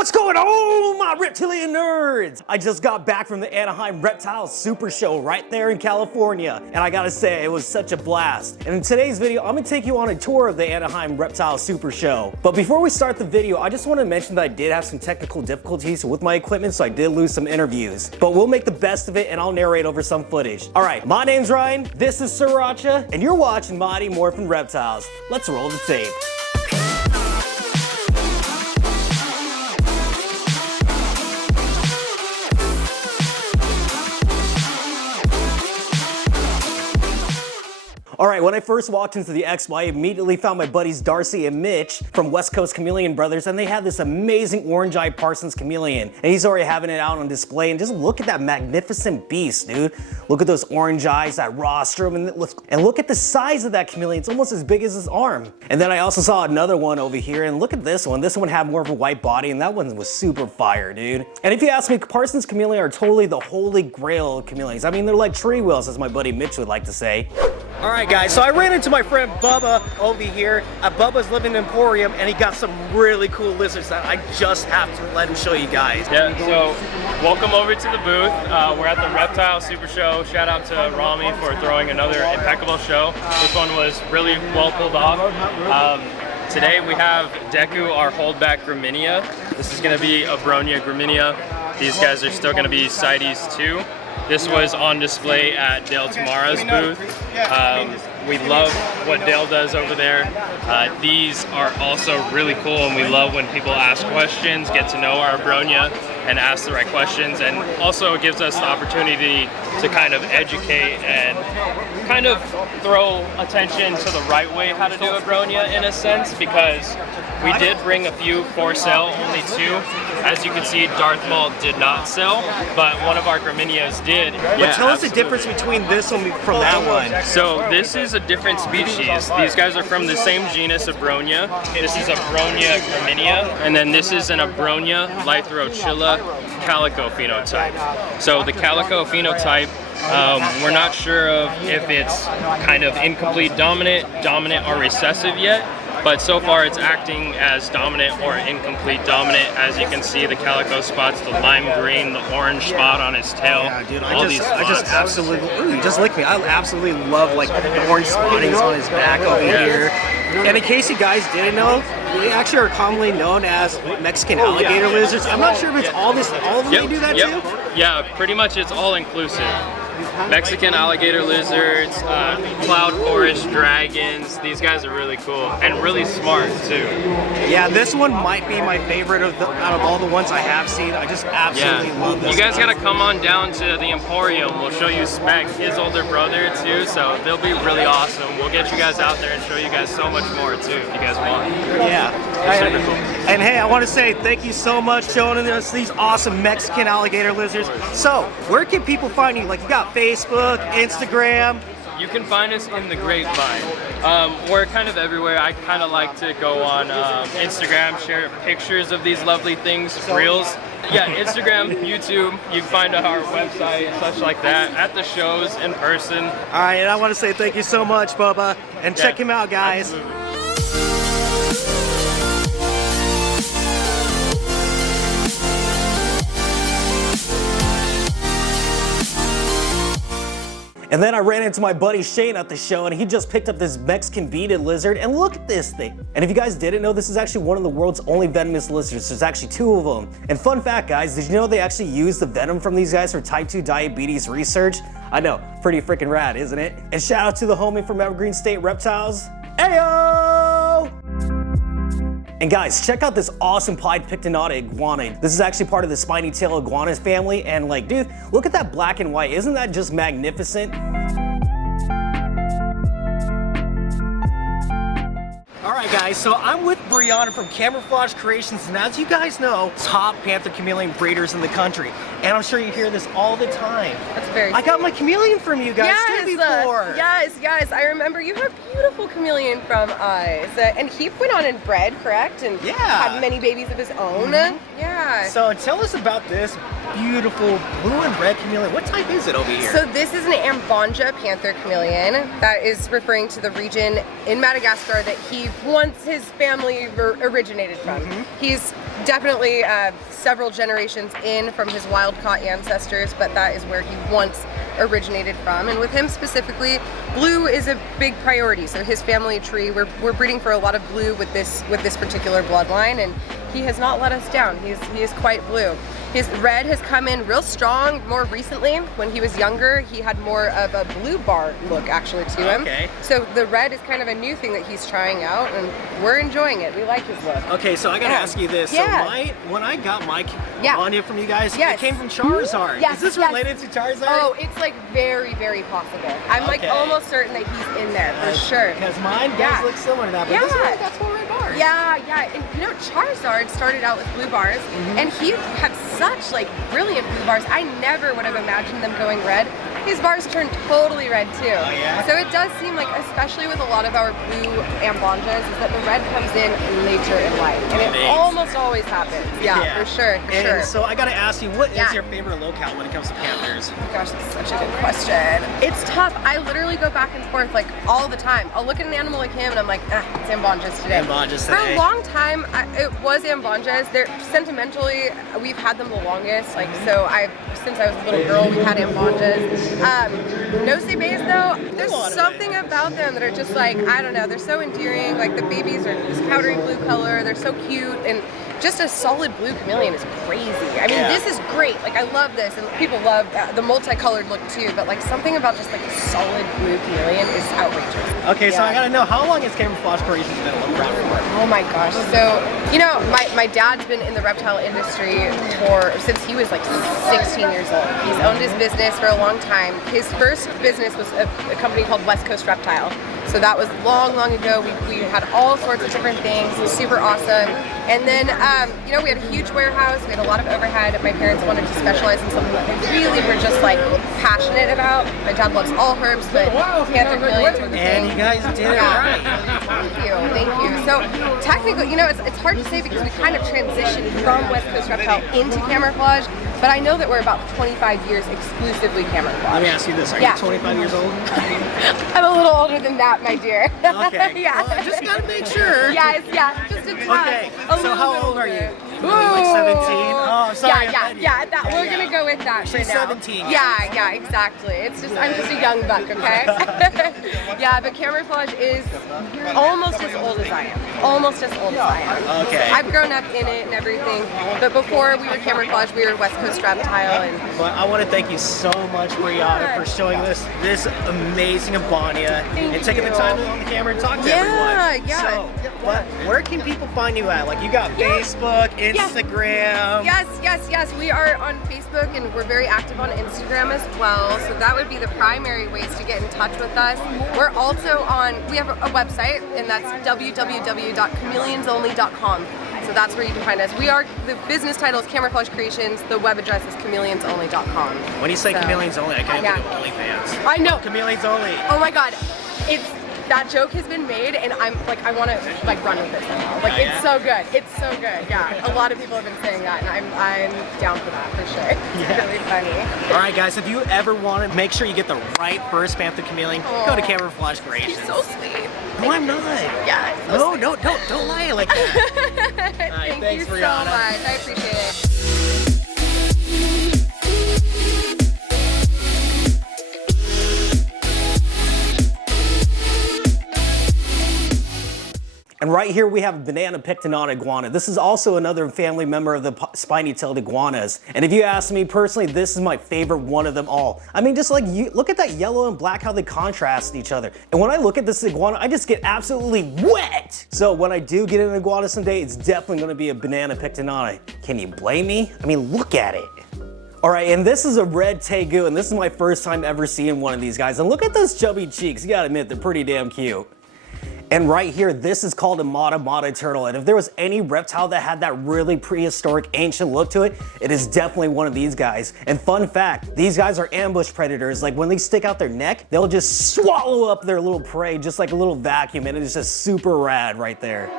What's going on, my reptilian nerds? I just got back from the Anaheim Reptiles Super Show right there in California, and I gotta say, it was such a blast. And in today's video, I'm gonna take you on a tour of the Anaheim Reptiles Super Show. But before we start the video, I just wanna mention that I did have some technical difficulties with my equipment, so I did lose some interviews. But we'll make the best of it, and I'll narrate over some footage. All right, my name's Ryan, this is Sriracha, and you're watching Mighty Morphin Reptiles. Let's roll the tape. All right, when I first walked into the expo, I immediately found my buddies Darcy and Mitch from West Coast Chameleon Brothers, and they had this amazing orange-eyed Parsons chameleon. And he's already having it out on display, and just look at that magnificent beast, dude. Look at those orange eyes, that rostrum, and look at the size of that chameleon. It's almost as big as his arm. And then I also saw another one over here, and look at this one. This one had more of a white body, and that one was super fire, dude. And if you ask me, Parsons chameleon are totally the holy grail of chameleons. I mean, they're like tree wheels, as my buddy Mitch would like to say. All right, guys, so I ran into my friend Bubba over here at Bubba's Living Emporium, and he got some really cool lizards that I just have to let him show you guys. Yeah, so welcome over to the booth. We're at the Reptile Super Show. Shout out to Rami for throwing another impeccable show. This one was really well pulled off. Today we have Deku, our holdback Graminia. This is gonna be a Bronia Graminia. These guys are still gonna be CITES too. This was on display at Dale Tamara's booth. We love what Dale does over there. These are also really cool, and we love when people ask questions, get to know our Bronia, and ask the right questions. And also it gives us the opportunity to kind of educate and kind of throw attention to the right way how to do a Bronia in a sense, because we did bring a few for sale, only two. As you can see, Darth Maul did not sell, but one of our Graminias did. But tell us the difference between this one from that one. So this is a different species. These guys are from the same genus of Bronia. This is a Bronia Graminia, and then this is an Abronia Lythrochilla calico phenotype. So the calico phenotype, we're not sure of if it's kind of incomplete dominant, or recessive yet. But so far it's acting as dominant or incomplete dominant. As you can see, the calico spots, the lime green, the orange spot on his tail. Yeah, dude, I just absolutely, ooh, you just licked me. I absolutely love like the orange spottings on his back over here. And in case you guys didn't know, they actually are commonly known as Mexican alligator lizards. I'm not sure if it's all of them they do that too? Yeah, pretty much it's all inclusive. Mexican alligator lizards, cloud forest dragons. These guys are really cool and really smart too. Yeah, this one might be my favorite out of all the ones I have seen. I just absolutely love this. You guys gotta come on down to the Emporium. We'll show you Spec, his older brother too, so they'll be really awesome. We'll get you guys out there and show you guys so much more too if you guys want. Yeah. Super cool. And hey, I want to say thank you so much for showing us these awesome Mexican alligator lizards. So, where can people find you? Like, you got Facebook, Instagram. You can find us in the Grapevine. We're kind of everywhere. I kind of like to go on Instagram, share pictures of these lovely things, reels. Yeah, Instagram, YouTube, you can find our website and such like that, at the shows, in person. All right, and I want to say thank you so much, Bubba, and check him out, guys. Absolutely. And then I ran into my buddy Shane at the show, and he just picked up this Mexican beaded lizard, and look at this thing. And if you guys didn't know, this is actually one of the world's only venomous lizards. There's actually two of them. And fun fact, guys, did you know they actually use the venom from these guys for type 2 diabetes research? I know, pretty freaking rad, isn't it? And shout out to the homie from Evergreen State Reptiles. Ayo! And guys, check out this awesome pied pictonauta iguana. This is actually part of the spiny tail iguanas family, and like, dude, look at that black and white. Isn't that just magnificent? All right, guys, so I'm with Brianna from Camouflage Creations, and as you guys know, top Panther chameleon breeders in the country. And I'm sure you hear this all the time. That's very I got my chameleon from you guys too before. Yes, I remember you had a beautiful chameleon from us. And he went on and bred, correct? And had many babies of his own. Yeah. So tell us about this beautiful blue and red chameleon. What type is it over here? So this is an Ambonja Panther chameleon. That is referring to the region in Madagascar that he once his family originated from. He's definitely several generations in from his wild-caught ancestors, but that is where he once originated from. And with him specifically, blue is a big priority. So his family tree, we're breeding for a lot of blue with this particular bloodline, and he has not let us down. He is quite blue. His red has come in real strong more recently. When he was younger, he had more of a blue bar look actually to him. Okay. So the red is kind of a new thing that he's trying out, and we're enjoying it. We like his look. Okay, so I gotta ask you this. Yeah. So when I got my Yeah. Anya from you guys, Yes. it came from Charizard. Yes, Is this yes. related to Charizard? Oh, it's like very, very possible. I'm like Okay. almost certain that he's in there for sure. Because mine does Yeah. look similar to that, but Yeah. this one got 4 red bars. Yeah, yeah, and you know, Charizard started out with blue bars, and he had such like brilliant blue bars. I never would have imagined them going red. His bars turned totally red too. Oh, yeah? So it does seem like, especially with a lot of our blue ambonjas, is that the red comes in later in life, and it Amazing. almost always happens. Yeah, for sure, for And sure. so I gotta ask you, what is Yeah. your favorite locale when it comes to Panthers? Oh gosh, that's such a good question. It's tough. I literally go back and forth like all the time. I'll look at an animal like him and I'm like, it's ambonjas today. Ambonjas For today. a long time, it was ambonjas. They're sentimentally, we've had them the longest. Like, so since I was a little girl, we've had ambonjas. No-say bays though, there's something about them that are just like, I don't know, they're so endearing. Like the babies are this powdery blue color. They're so cute, and just a solid blue chameleon is crazy. I mean, this is great. Like, I love this, and people love the multicolored look too, but like something about just like a solid blue chameleon is outrageous. Okay, so I gotta know, how long has Camouflage Creations been around for? Oh my gosh. So, you know, my dad's been in the reptile industry since he was like 16 years old. He's owned his business for a long time. His first business was a company called West Coast Reptile. So that was long, long ago. We had all sorts of different things, super awesome. And then, you know, we had a huge warehouse. We had a lot of overhead. My parents wanted to specialize in something that they really were just like passionate about. My dad loves all herbs, but Panther chameleons were the thing. And you guys did it right. Thank you. So technically, you know, it's hard to say because we kind of transitioned from West Coast Reptile into camouflage, but I know that we're about 25 years exclusively camouflage. Let me ask you this, are you 25 years old? I'm a little older than that, my dear. Okay. Yeah. Well, just gotta make sure. Yes, yeah, just a tad. Okay, A so little how bit old are older. you? Like 17? Oh, I'm sorry. Yeah, we're gonna go with that for She's now. 17. Yeah, exactly. It's just, I'm just a young buck, okay? Yeah, but camouflage is almost as old as I am. Almost as old as I am. Okay. I've grown up in it and everything, but before we were camouflage, we were West Coast Reptile, and But I want to thank you so much, Brianna, for showing us this amazing Abonia and taking the time on the camera and talk to everyone. Yeah. So, but where can people find you at? Like, you got Facebook, Instagram. Yes. We are on Facebook, and we're very active on Instagram as well. So that would be the primary ways to get in touch with us. We're also we have a website, and that's www.chameleonsonly.com. So that's where you can find us. The business title is Camouflage Creations. The web address is chameleonsonly.com. When you say chameleons only, I can't Yeah. think of OnlyFans. I know. Chameleons only. Oh my God, that joke has been made, and I'm like, I want to like run with it somehow. Like, Yeah, it's so good. It's so good. Yeah, a lot of people have been saying that, and I'm down for that for sure. It's really funny. All right, guys, if you ever want to make sure you get the right first Panther chameleon, go to Camouflage Creations. He's so sweet. No, I'm not. Yeah. it's so No, sweet. no, don't lie like that. Thank thanks, you so Brianna. much. I appreciate it. And right here we have a banana pictonon iguana. This is also another family member of the spiny-tailed iguanas. And if you ask me personally, this is my favorite one of them all. I mean, just like look at that yellow and black, how they contrast each other. And when I look at this iguana, I just get absolutely wet. So when I do get an iguana someday, it's definitely gonna be a banana pictonon. Can you blame me? I mean, look at it. All right, and this is a red tegu, and this is my first time ever seeing one of these guys. And look at those chubby cheeks. You gotta admit, they're pretty damn cute. And right here, this is called a mata turtle. And if there was any reptile that had that really prehistoric ancient look to it, it is definitely one of these guys. And fun fact, these guys are ambush predators. Like when they stick out their neck, they'll just swallow up their little prey, just like a little vacuum. And it's just super rad right there.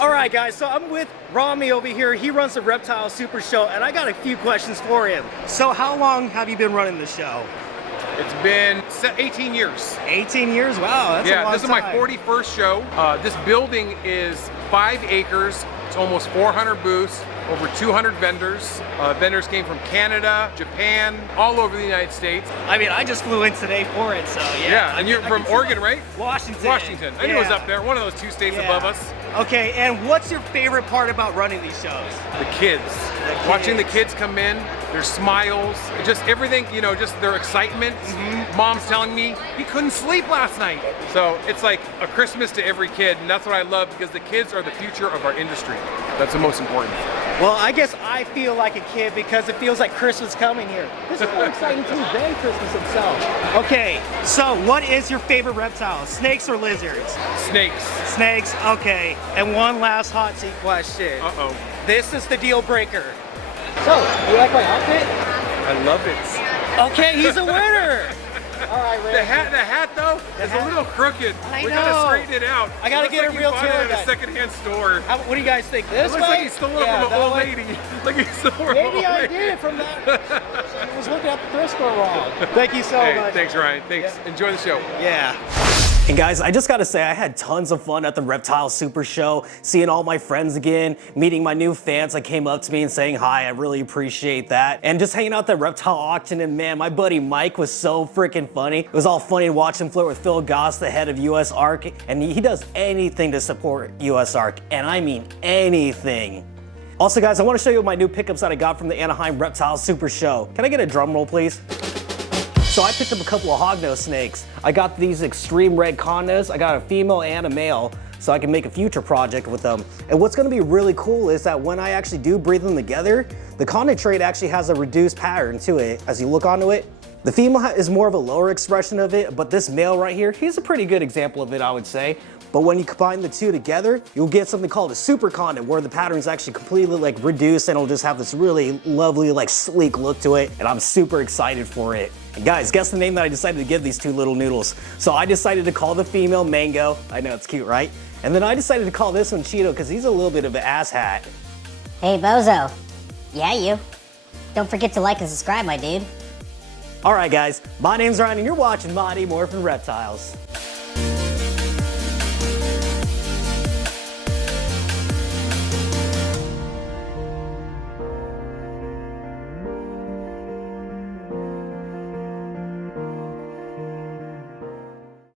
All right, right, guys, so I'm with Rami over here. He runs the Reptile Super Show, and I got a few questions for him. So how long have you been running the show? It's been 18 years. 18 years? Wow, that's a long this is time. my 41st show. This building is 5 acres. It's almost 400 booths, over 200 vendors. Vendors came from Canada, Japan, all over the United States. I mean, I just flew in today for it, so yeah. Yeah, and you're from Oregon, right? Washington. Washington. I knew it was up there, one of those 2 states above us. Okay, and what's your favorite part about running these shows? The kids. Watching the kids come in, their smiles, just everything, you know, just their excitement. Mom's telling me he couldn't sleep last night. So it's like a Christmas to every kid, and that's what I love because the kids are the future of our industry. That's the most important. Well, I guess I feel like a kid because it feels like Christmas coming here. This is more exciting too than Christmas itself. Okay, so what is your favorite reptile? Snakes or lizards? Snakes. Snakes, okay. And one last hot seat question. Uh-oh. This is the deal breaker. So, you like my outfit? I love it. Okay, he's a winner. All right, Ray. The hat though is a little crooked. I We know. gotta straighten it out. I gotta get a real tailor tailor at guy. a secondhand store. What do you guys think? It This looks way? like he stole it from an old lady. Like he stole it from an Maybe old I lady. did from that. I was looking at the thrift store wrong. Thank you so Hey, much. thanks Ryan. Thanks. Enjoy the show. Yeah. And guys, I just gotta say, I had tons of fun at the Reptile Super Show, seeing all my friends again, meeting my new fans that came up to me and saying hi. I really appreciate that. And just hanging out at the Reptile auction, and man, my buddy Mike was so freaking funny. It was all funny to watch him flirt with Phil Goss, the head of US Arc, and he does anything to support US Arc, and I mean anything. Also guys, I wanna show you my new pickups that I got from the Anaheim Reptile Super Show. Can I get a drum roll, please? So I picked up a couple of hognose snakes. I got these extreme red condas. I got a female and a male, so I can make a future project with them. And what's gonna be really cool is that when I actually do breed them together, the conda trait actually has a reduced pattern to it as you look onto it. The female is more of a lower expression of it, but this male right here, he's a pretty good example of it, I would say. But when you combine the two together, you'll get something called a super conda, where the pattern is actually completely like reduced and it'll just have this really lovely, like sleek look to it. And I'm super excited for it. And guys, guess the name that I decided to give these two little noodles. So I decided to call the female Mango. I know it's cute, right? And then I decided to call this one Cheeto because he's a little bit of an asshat. Hey, Bozo. Yeah, you. Don't forget to like and subscribe, my dude. All right, guys, my name's Ryan and you're watching Mighty Morphin Reptiles.